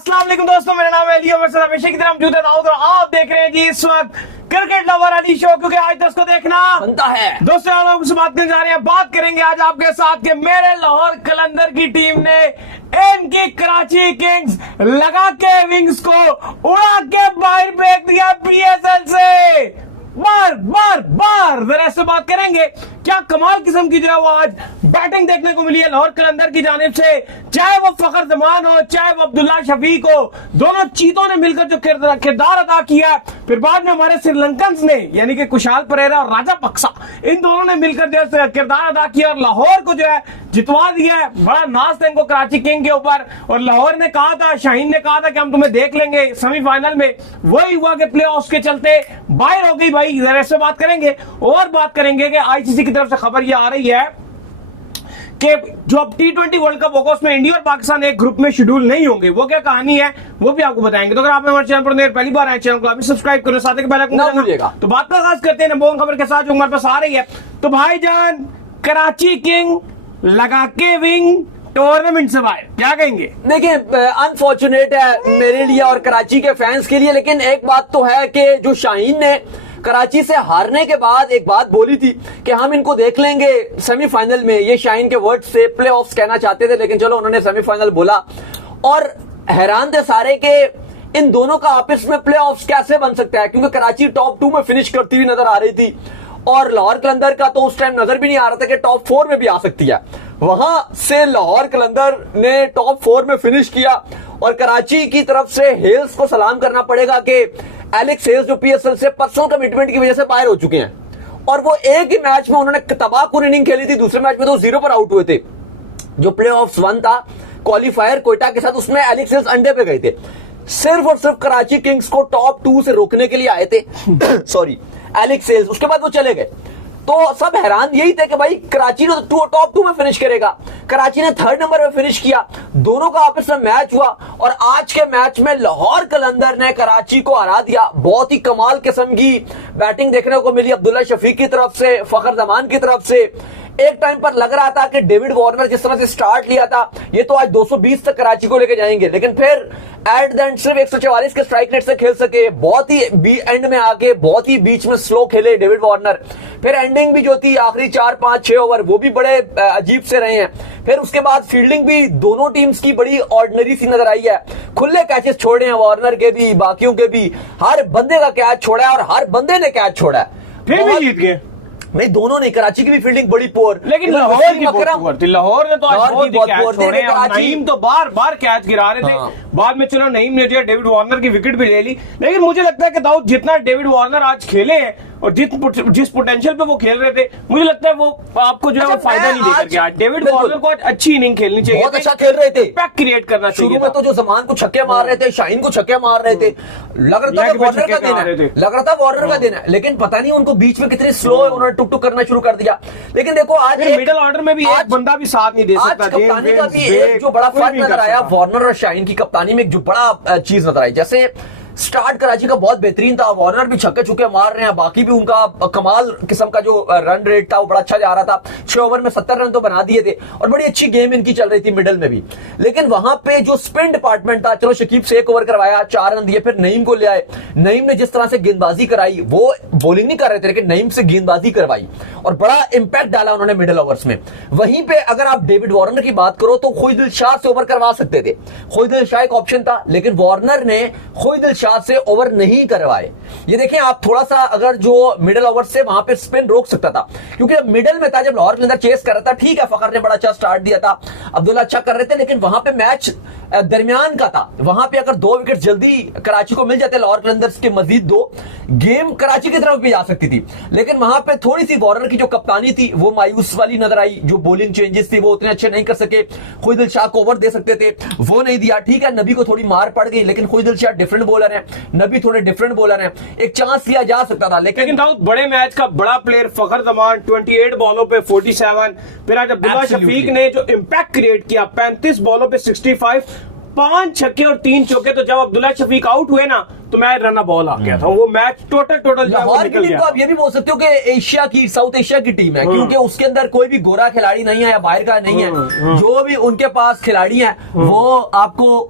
अस्सलाम वालेकुम दोस्तों, मेरा नाम है अली और हमेशा की तरह मौजूद है दाऊद और आप देख रहे हैं जी इस वक्त क्रिकेट लवर अली शो, क्योंकि आज दस को देखना बनता है। दोस्तों आप लोगों से बात करने जा रहे हैं, बात करेंगे आज आपके साथ के मेरे लाहौर कलंदर की टीम ने इनकी कराची किंग्स लगा के विंग्स को उड़ा के बाहर फेंक दिया पीएसएल से। बार बार बार जरा से बात करेंगे, क्या कमाल किस्म की जो है वो आज बैटिंग देखने को मिली है लाहौर कलंदर की जानिब से, चाहे वो फखर जमान हो चाहे वो अब्दुल्ला शफीक हो, दोनों चीतों ने मिलकर जो किरदार अदा किया। फिर बाद में हमारे श्रीलंकन ने यानी कि कुशाल परेरा और राजा पक्सा, इन दोनों ने मिलकर जो किरदार अदा किया और लाहौर को जो है जितवा दिया है। बड़ा नाज था इनको कराची किंग के ऊपर, और लाहौर ने कहा था, शाहीन ने कहा था कि हम तुम्हें देख लेंगे सेमीफाइनल में, वही हुआ कि प्ले ऑफ के चलते बाहर हो गई। भाई जरा से बात करेंगे और बात करेंगे कि आईसीसी की तरफ से खबर यह आ रही है कि जो अब T20 वर्ल्ड कप होगा उसमें इंडिया और पाकिस्तान एक ग्रुप में शेड्यूल नहीं होंगे। वो क्या कहानी है वो भी आपको बताएंगे। तो अगर आप हमारे चैनल पर पहली बार आए, चैनल को अभी सब्सक्राइब करो, साथ ही बेल आइकन दबाना भूलिएगा। तो बात का आगाज करते हैं नंबर वन खबर के साथ जो हमारे पास आ रही है। तो भाईजान कराची किंग लगा के विंग टूर्नामेंट से बाहर, क्या कहेंगे? देखिए अनफॉर्चुनेट है मेरे लिए और कराची के फैंस के लिए, लेकिन एक बात तो है कि जो शाहीन ने कराची से हारने के बाद एक बात बोली थी कि हम इनको देख लेंगे सेमीफाइनल में, ये शाहीन के वर्ड से प्लेऑफ्स कहना चाहते थे, लेकिन चलो उन्होंने सेमीफाइनल बोला। और हैरान थे सारे के इन दोनों का आपस में प्लेऑफ्स कैसे बन सकता है, क्योंकि कराची टॉप 2 में फिनिश करती हुई नजर आ रही थी और लाहौर कलंदर का तो उस टाइम नजर भी नहीं आ रहा था कि टॉप 4 में भी आ सकती है। वहां से लाहौर कलंदर ने टॉप 4 में फिनिश किया और कराची की तरफ से हेल्स को सलाम करना पड़ेगा कि एलेक्स हेल्स जो पीएसएल से पर्सनल कमिटमेंट की वजह से बाहर हो चुके हैं और वो एक ही मैच में उन्होंने तबाहकुन इनिंग खेली थी, दूसरे मैच में तो 0 पर आउट हुए थे। जो प्ले ऑफ 1 था क्वालिफायर कोयटा के साथ, उसमें एलेक्स हेल्स अंडे पे गए थे, सिर्फ और सिर्फ कराची किंग्स को टॉप 2 से रोकने के लिए आए थे सॉरी एलेक्स हेल्स, उसके बाद वो चले गए। तो सब हैरान यही थे कि भाई कराची ने तो टॉप 2 में फिनिश करेगा, कराची ने 3rd नंबर में फिनिश किया, दोनों का आपस में मैच हुआ और आज के मैच में लाहौर कलंदर ने कराची को हरा दिया। बहुत ही कमाल किस्म की बैटिंग देखने को मिली अब्दुल्ला शफीक की तरफ से, फखर जमान की तरफ से। एक टाइम पर लग रहा था कि डेविड वार्नर जिस तरह से स्टार्ट लिया था ये तो आज 220 तक कराची को लेके जाएंगे, लेकिन फिर एट द एंड सिर्फ 144 के स्ट्राइक रेट से खेल सके, बहुत ही एंड में आके बहुत ही बीच में स्लो खेले डेविड वार्नर। फिर एंडिंग भी जो थी आखिरी 4, 5, 6 ओवर वो भी बड़े अजीब से रहे हैं। फिर उसके बाद फील्डिंग भी दोनों टीम्स की बड़ी ऑर्डिनरी सी नजर आई है, खुले कैचेस छोड़े हैं वार्नर के भी बाकियों के भी, हर बंदे का कैच छोड़ा है और हर बंदे ने कैच छोड़ा है, फिर भी जीत गए भाई दोनों ने। कराची की भी फील्डिंग बड़ी पोर, लेकिन लाहौर की बहुत थी, लाहौर ने तो आज बहुत कैच छोड़े हैं। नईम तो बार बार कैच गिरा रहे थे। बाद में चलो नईम ने जो डेविड वार्नर की विकेट भी ले ली, लेकिन मुझे लगता है कि दाऊद जितना डेविड वार्नर आज खेले हैं और जिस पोटेंशियल पे वो खेल रहे थे, मुझे लगता है वो आपको जो है वो फायदा नहीं देकर गया। डेविड वार्नर को आज अच्छी इनिंग खेलनी चाहिए, बहुत अच्छा खेल रहे थे, पैक क्रिएट करना चाहिए। शुरू में तो जो जमान को छक्के मार रहे थे, शाहीन को छक्के मार रहे थे, लग रहा था वार्नर का देना है, लग रहा था वार्नर का देना है, लेकिन पता नहीं उनको बीच में कितनी स्लो है, उन्होंने टुक टुक करना शुरू कर दिया। लेकिन देखो आज मिडिल ऑर्डर में भी एक बंदा भी साथ नहीं दे सकता। कप्तानी का भी एक जो बड़ा फर्क नजर आया वार्नर और शाहीन की कप्तानी में, एक जो बड़ा चीज नजर आई, जैसे स्टार्ट कराची का बहुत बेहतरीन था, वार्नर भी छक्के छुक्के मार रहे हैं, बाकी भी उनका कमाल किस्म का जो रन रेट था वो बड़ा अच्छा जा रहा था, 6 ओवर में 70 रन तो बना दिए थे और बड़ी अच्छी गेम इनकी चल रही थी मिडिल में भी। लेकिन वहां पे जो स्पिन डिपार्टमेंट था, चलो शकीब से 1 ओवर करवाया, 4 रन दिए, फिर नईम को ले आए, नईम ने जिस तरह से गेंदबाजी कराई, वो बॉलिंग नहीं कर रहे थे लेकिन नईम से गेंदबाजी करवाई और बड़ा इंपैक्ट डाला उन्होंने मिडिल ओवर्स में। वहीं पे अगर आप डेविड वार्नर की बात करो तो खोई दिल शाह से ओवर करवा सकते थे, खोई दिल शाह एक ऑप्शन था, लेकिन वार्नर ने खोई दिल शाह से ओवर नहीं करवाए। ये देखें आप, थोड़ा सा अगर जो मिडिल ओवर से वहां पे स्पिन रोक सकता था, क्योंकि मिडिल में था, जब लाहौर के अंदर चेस कर रहा था, ठीक है फखर ने बड़ा अच्छा स्टार्ट दिया था, अब्दुल्ला अच्छा कर रहे थे, लेकिन वहां पे मैच दरमियान का था, वहां पे अगर 2 विकेट जल्दी कराची को मिल जाते लाहौर कलंदर्स के मजीद 2, गेम कराची की तरफ भी जा सकती थी। लेकिन वहां पे थोड़ी सी वार्नर की जो कप्तानी थी वो मायूस वाली नजर आई, जो बॉलिंग चेंजेस थी वो उतने अच्छे नहीं कर सके। खुदिल शाह को ओवर दे सकते थे, वो नहीं दिया। ठीक है नबी को थोड़ी मार पड़ गई, लेकिन खुदिल शाह डिफरेंट बॉलर है, नबी थोड़े डिफरेंट बॉलर है, एक चांस लिया जा सकता था। लेकिन दाऊद बड़े मैच का बड़ा प्लेयर फखर जमान 28 बॉलों पे 47, फिर आज अब्दुल्ला शफीक ने जो इंपैक्ट क्रिएट किया 35 बॉलों पे 65, 5 छक्के और 3 चौके। तो जब अब्दुल्ला शफीक आउट हुए ना तो मैच रन बॉल आ गया था, वो मैच टोटल लाहौर की टीम को आप ये भी बोल सकते हो कि एशिया की, साउथ एशिया की टीम है, क्योंकि उसके अंदर कोई भी गोरा खिलाड़ी नहीं है या बाहर का नहीं है, जो भी उनके पास खिलाड़ी है वो आपको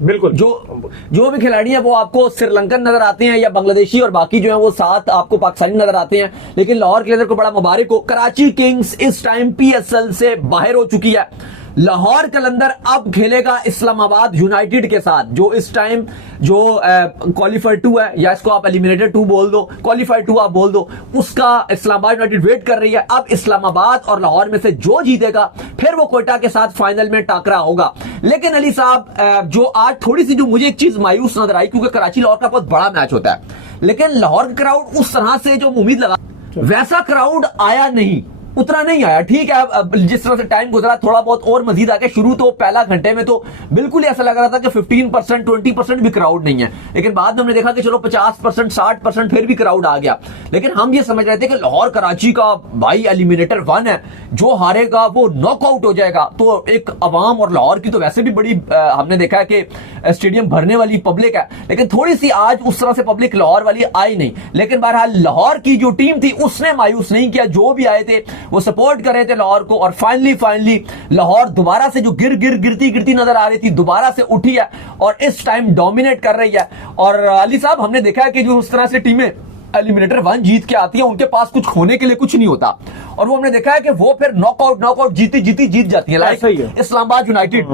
बिल्कुल। जो भी खिलाड़ी हैं वो आपको श्रीलंकन नजर आते हैं या बांग्लादेशी, और बाकी जो है वो 7 आपको पाकिस्तानी नजर आते हैं। लेकिन लाहौर कलंदर को बड़ा मुबारक हो, कराची किंग्स इस टाइम PSL से बाहर हो चुकी है। लाहौर कलंदर अब खेलेगा इस्लामाबाद यूनाइटेड के साथ, जो इस टाइम जो क्वालिफायर 2 है, या इसको आप एलिमिनेटेड 2 बोल दो, क्वालिफायर 2 आप बोल दो, उसका इस्लामाबाद यूनाइटेड वेट कर रही है। अब इस्लामाबाद और लाहौर में से जो जीतेगा फिर वो कोयटा के साथ फाइनल में टाकरा होगा। लेकिन अली साहब, जो आज थोड़ी सी जो मुझे एक चीज मायूस नजर आई, क्योंकि कराची लाहौर का बहुत बड़ा मैच होता है, लेकिन लाहौर का क्राउड उस तरह से जो उम्मीद लगा वैसा क्राउड आया नहीं, उतना नहीं आया। ठीक है, अब जिस तरह से टाइम गुजरा थोड़ा बहुत और मजीद आके, शुरू तो पहला घंटे में तो बिल्कुल ऐसा लग रहा था कि 15% 20% भी क्राउड नहीं है, लेकिन बाद में हमने देखा कि चलो 50% 60% फिर भी क्राउड आ गया। लेकिन हम ये समझ रहे थे कि लाहौर कराची का भाई एलिमिनेटर 1 है, जो हारेगा वो नॉकआउट हो जाएगा। तो एक अवाम, और लाहौर की तो वैसे भी बड़ी हमने देखा है कि स्टेडियम भरने वाली पब्लिक है, लेकिन थोड़ी सी आज उस तरह से पब्लिक लाहौर वाली आई नहीं। लेकिन बहरहाल लाहौर की जो टीम थी उसने मायूस नहीं किया, जो भी आए थे वो सपोर्ट कर रहे थे लाहौर को, और फाइनली लाहौर दोबारा से जो गिरती नजर आ रही थी, दोबारा से उठी है और इस टाइम डोमिनेट कर रही है। और अली साहब, हमने देखा है कि जो उस तरह से टीमें एलिमिनेटर 1 जीत के आती है, उनके पास कुछ खोने के लिए कुछ नहीं होता, और वो हमने देखा है कि वो फिर नॉकआउट जीत जाती है। लाइक इस्लामाबाद यूनाइटेड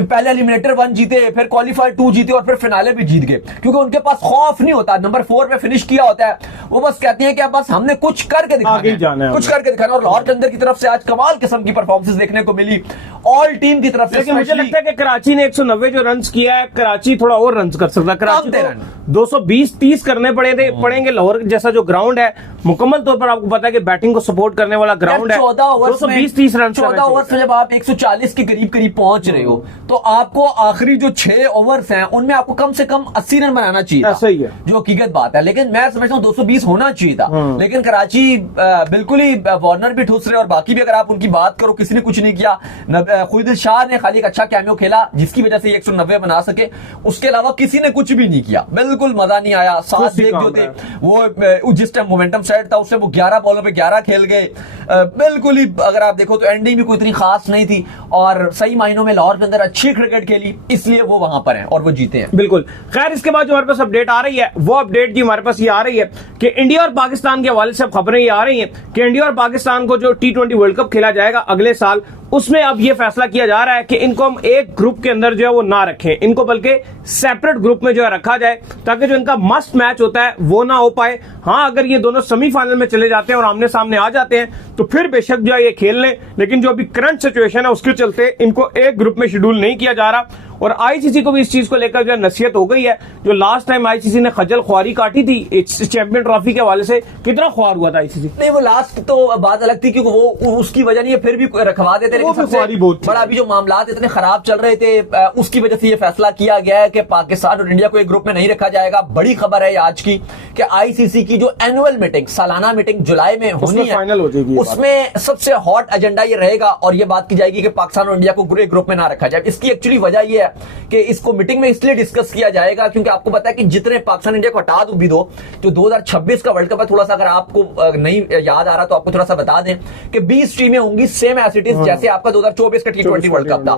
पहले एलिमिनेटर 1 जीते, फिर क्वालिफायर 2 जीते, और फिर फिनाले भी जीत गए, क्योंकि उनके पास खौफ नहीं होता। नंबर 4 पे फिनिश किया होता है, वो बस कहते हैं कि अब बस हमने कुछ करके दिखाना है, कुछ करके दिखाना। और लाहौर के अंदर की तरफ से आज कमाल किस्म की परफॉर्मेंसेस देखने को मिली ऑल टीम की तरफ से। लेकिन मुझे लगता है कि कराची ने 190 जो रन किया है, कराची थोड़ा और रन कर सकता है। कराची को 220-30 करने पड़ेंगे। लाहौर जैसा जो ग्राउंड है, मुकम्मल तौर पर आपको पता है कि बैटिंग को सपोर्ट करने वाला ग्राउंड है। 220-30 रन, 14 ओवर्स में जब आप 140 के करीब पहुंच रहे हो, तो आपको आखिरी जो 6 ओवर्स हैं उनमें आपको कम से कम 80 रन बनाना चाहिए। सही है, जो हकीकत बात है। लेकिन मैं समझता हूँ 220 होना चाहिए था। लेकिन कराची बिल्कुल ही वार्नर भी ठुस रहे, और बाकी भी अगर आप उनकी बात करो, किसी ने कुछ नहीं किया। खुद शाह ने खाली एक अच्छा कैमियो खेला, जिसकी वजह से 190 बना सके, उसके अलावा किसी ने कुछ भी नहीं किया। बिल्कुल मजा नहीं आया। 7 बेग जो थे वो जिस टाइम मोमेंटम सेट था उससे वो 11 बॉलों पे 11 खेल गए। बिल्कुल ही अगर आप देखो तो एंडिंग भी कोई इतनी खास नहीं थी, और सही मायनों में लाहौर के अंदर अच्छी क्रिकेट खेली, इसलिए वो वहां पर हैं और वो जीते हैं। बिल्कुल। खैर, इसके बाद जो हमारे पास अपडेट आ रही है, वो अपडेट जी हमारे पास ये आ रही है कि इंडिया और पाकिस्तान के हवाले से खबरें ये आ रही हैं कि इंडिया और पाकिस्तान को जो T20 वर्ल्ड कप खेला जाएगा अगले साल, उसमें अब ये फैसला किया जा रहा है कि इनको हम एक ग्रुप के अंदर जो है वो ना रखें, इनको बल्कि सेपरेट ग्रुप में जो है रखा जाए, ताकि जो इनका मस्ट मैच होता है वो ना हो पाए। हाँ, अगर ये दोनों सेमीफाइनल में चले जाते हैं और आमने सामने आ जाते हैं तो फिर बेशक जो है ये खेल लें, लेकिन जो अभी करंट सिचुएशन है उसके चलते इनको एक ग्रुप में शेड्यूल नहीं किया जा रहा। और आईसीसी को भी इस चीज को लेकर जो नसीहत हो गई है। जो लास्ट टाइम आईसीसी ने खजल ख्वारी काटी थी चैंपियन ट्रॉफी के हवाले से, कितना ख्वार हुआ था आईसीसी? नहीं, वो लास्ट तो बात अलग थी, क्योंकि वो उसकी वजह नहीं है, फिर भी रखवा देते। बड़ा अभी जो मामला इतने खराब चल रहे थे, उसकी वजह से ये फैसला किया गया है कि पाकिस्तान और इंडिया को एक ग्रुप में नहीं रखा जाएगा। बड़ी खबर है आज की कि आईसीसी की जो एनुअल मीटिंग, सालाना मीटिंग जुलाई में होनी है, फाइनल हो जाएगी। उसमें सबसे हॉट एजेंडा ये रहेगा, और ये बात की जाएगी कि पाकिस्तान और इंडिया को एक ग्रुप में ना रखा जाए। इसकी एक्चुअली वजह यह है कि इसको मीटिंग में इसलिए डिस्कस किया जाएगा क्योंकि आपको पता है कि जितने पाकिस्तान इंडिया को हटा दो भी दो, जो 2026 का वर्ल्ड कप है, थोड़ा सा अगर आपको नहीं याद आ रहा तो आपको थोड़ा सा बता दें कि 20 टीमें होंगी, सेम एज इट इज जैसे आपका 2024 का T20 वर्ल्ड कप था।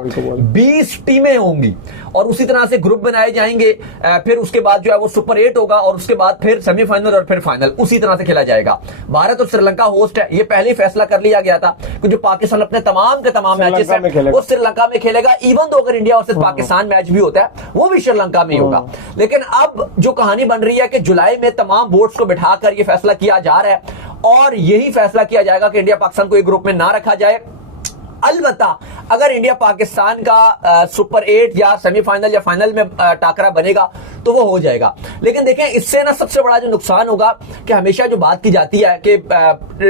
20 टीमें होंगी और उसी तरह से ग्रुप बनाए जाएंगे। फिर उसके बाद जो है वो सुपर 8 होगा, और उसके बाद फिर सेमीफाइनल और फिर फाइनल उसी तरह से खेला जाएगा। भारत और श्रीलंका होस्ट है, ये पहले ही फैसला कर लिया गया था कि जो पाकिस्तान अपने तमाम के तमाम मैचेस है वो श्रीलंका में खेलेगा। इवन तो अगर इंडिया वर्सेस पाकिस्तान मैच भी होता है वो भी श्रीलंका में ही होगा। लेकिन अब जो कहानी बन रही है कि जुलाई में तमाम बोर्ड्स को बिठाकर ये फैसला किया जा रहा है, और यही फैसला किया जाएगा कि इंडिया पाकिस्तान को एक ग्रुप में ना रखा जाए। अलबत्ता अगर इंडिया पाकिस्तान का सुपर 8 या सेमीफाइनल या फाइनल में टाकरा बनेगा तो वो हो जाएगा। लेकिन देखें, इससे ना सबसे बड़ा जो नुकसान होगा कि हमेशा जो बात की जाती है कि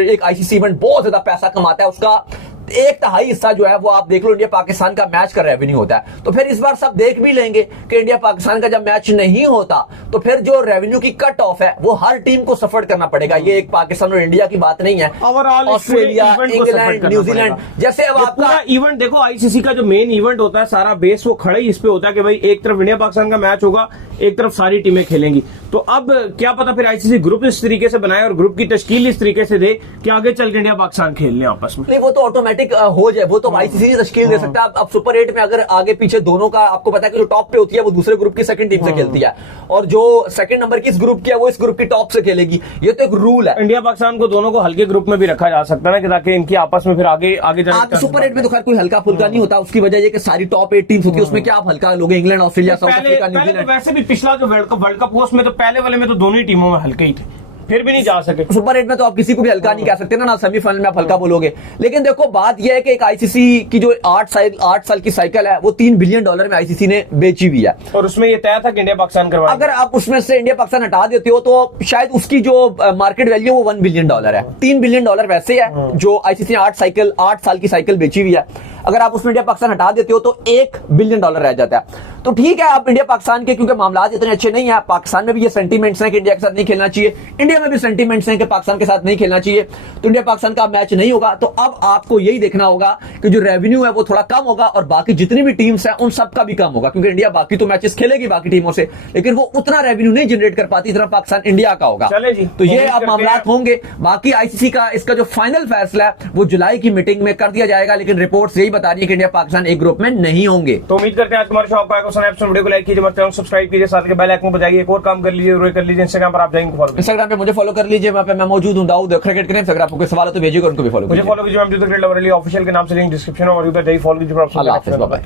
एक आईसीसी इवेंट बहुत ज्यादा पैसा कमाता है, उसका 1/3 हिस्सा जो है वो आप देख लो इंडिया पाकिस्तान का मैच का रेवेन्यू होता है। तो फिर इस बार सब देख भी लेंगे कि इंडिया पाकिस्तान का जब मैच नहीं होता तो फिर जो रेवेन्यू की कट ऑफ है वो हर टीम को सफर करना पड़ेगा। ये एक पाकिस्तान और इंडिया की बात नहीं है, ऑस्ट्रेलिया, इंग्लैंड, न्यूजीलैंड, जैसे अब आपका इवेंट देखो, आईसीसी का जो मेन इवेंट होता है सारा बेस वो खड़ा ही इस पे होता है कि भाई एक तरफ इंडिया पाकिस्तान का मैच होगा, एक तरफ सारी टीमें खेलेंगी। तो अब क्या पता फिर आईसीसी ग्रुप इस तरीके से बनाए और ग्रुप की तश्कील इस तरीके से दे कि आगे चल के इंडिया पाकिस्तान खेल लें आपस में। नहीं, वो तो ऑटोमेटिक सिस्टमैटिक हो जाए वो तो आईसीसी तश्कील दे सकता है। अब सुपर 8 में अगर आगे पीछे दोनों का आपको पता है कि जो टॉप पे होती है वो दूसरे ग्रुप की सेकंड टीम से खेलती है और जो सेकंड नंबर की इस ग्रुप की है वो इस ग्रुप की टॉप से खेलेगी। ये तो एक रूल है। इंडिया पाकिस्तान को दोनों को हल्के ग्रुप में भी रखा जा सकता है ना, कि ताकि इनकी आपस में फिर आगे जाने आप सुपर 8 में तो खैर कोई हल्का फुल्का नहीं होता। उसकी वजह ये कि सारी टॉप 8 टीम्स होती है, उसमें क्या आप हल्का लोग इंग्लैंड, ऑस्ट्रेलिया, साउथ अफ्रीका, पहले तो न्यूजीलैंड। वैसे भी पिछला जो वर्ल्ड कप हुआ उसमें तो पहले वाले में तो दोनों ही टीमों में हल्के ही थे, फिर भी नहीं जा सके। सुपर 8 में तो आप किसी को भी हल्का नहीं कह सकते ना सेमीफाइनल में आप हल्का बोलोगे। लेकिन देखो बात यह है कि एक आईसीसी की जो 8 साल की साइकिल है वो $3 बिलियन में आईसीसी ने बेची हुई है और उसमें ये तय था कि इंडिया पाकिस्तान करवाएगा। अगर आप उसमें से इंडिया पाकिस्तान हटा देते हो तो शायद उसकी जो मार्केट वैल्यू वो $1 बिलियन है। $3 बिलियन वैसे है जो आईसीसी ने 8 साल की साइकिल बेची हुई है। अगर आप उसमें इंडिया पाकिस्तान हटा देते हो तो $1 बिलियन रह जाता है। तो ठीक है, आप इंडिया पाकिस्तान के क्योंकि मामला इतने अच्छे नहीं है, पाकिस्तान में भी ये सेंटीमेंट्स हैं कि इंडिया के साथ नहीं खेलना चाहिए, इंडिया में भी सेंटीमेंट्स हैं कि पाकिस्तान के साथ नहीं खेलना चाहिए, तो इंडिया पाकिस्तान का मैच नहीं होगा। तो अब आपको यही देखना होगा कि जो रेवेन्यू है वो थोड़ा कम होगा और बाकी जितनी भी टीम्स हैं उन सबका भी कम होगा, क्योंकि इंडिया बाकी तो मैचेस खेलेगी बाकी टीमों से, लेकिन वो उतना रेवेन्यू नहीं जनरेट कर पाती जितना पाकिस्तान इंडिया का होगा। चले जी, तो ये अब मामला होंगे। बाकी आईसीसी का इसका जो फाइनल फैसला है वो जुलाई की मीटिंग में कर दिया जाएगा, लेकिन रिपोर्ट्स यही बता रही है कि इंडिया पाकिस्तान एक ग्रुप में नहीं होंगे। तो उम्मीद करते हैं आज तुम्हारे शो आपको आएगा। वीडियो को लाइक कीजिए, हमारे चैनल सब्सक्राइब कीजिए, साथ के बेल आइकन को बजाइए। एक और काम कर लीजिए, जरूर कर लीजिए, इंस्टाग्राम पर आप जाएंगे फॉलो, इंस्टाग्राम पे मुझे फॉलो कर लीजिए, वहां पे मैं मौजूद हूं दाऊद क्रिकेट के। अगर आपको कोई सवाल है तो भेजिएगा, उनको भी फॉलो मुझे फॉलो कीजिए। ऑफिशियल के नाम से लिंक डिस्क्रिप्शन में मौजूद है, जाइए फॉलो कीजिए। अल्लाह हाफिज़, बाय बाय।